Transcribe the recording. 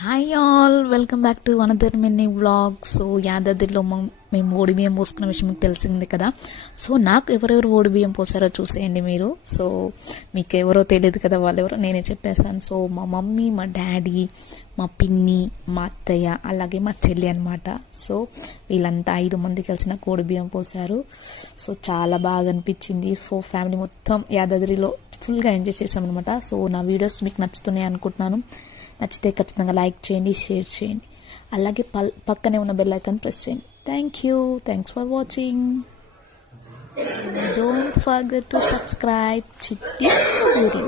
Hi all, welcome back to another mini vlog. So యాదాద్రిలో మేము ఓడి బియ్యం పోసుకున్న విషయం మీకు తెలిసింది కదా. సో నాకు ఎవరెవరు ఓడి బియ్యం పోసారో చూసేయండి మీరు. సో మీకు ఎవరో తెలియదు కదా, వాళ్ళెవరో నేనే చెప్పేశాను. సో మా మమ్మీ, మా డాడీ, మా పిన్ని, మా అత్తయ్య, అలాగే మా చెల్లి అనమాట. సో వీళ్ళంతా 5 మంది కలిసి నాకు ఓడి బియ్యం పోసారు. సో చాలా బాగా అనిపించింది. ఫ్యామిలీ మొత్తం యాదాద్రిలో ఫుల్గా ఎంజాయ్ చేసామన్నమాట. సో నా వీడియోస్ మీకు నచ్చుతున్నాయి అనుకుంటున్నాను. నచ్చితే ఖచ్చితంగా లైక్ చేయండి, షేర్ చేయండి, అలాగే పక్కనే ఉన్న బెల్ ఐకాన్ ప్రెస్ చేయండి. Thanks for watching. Don't forget to subscribe చిట్టి వీడియో.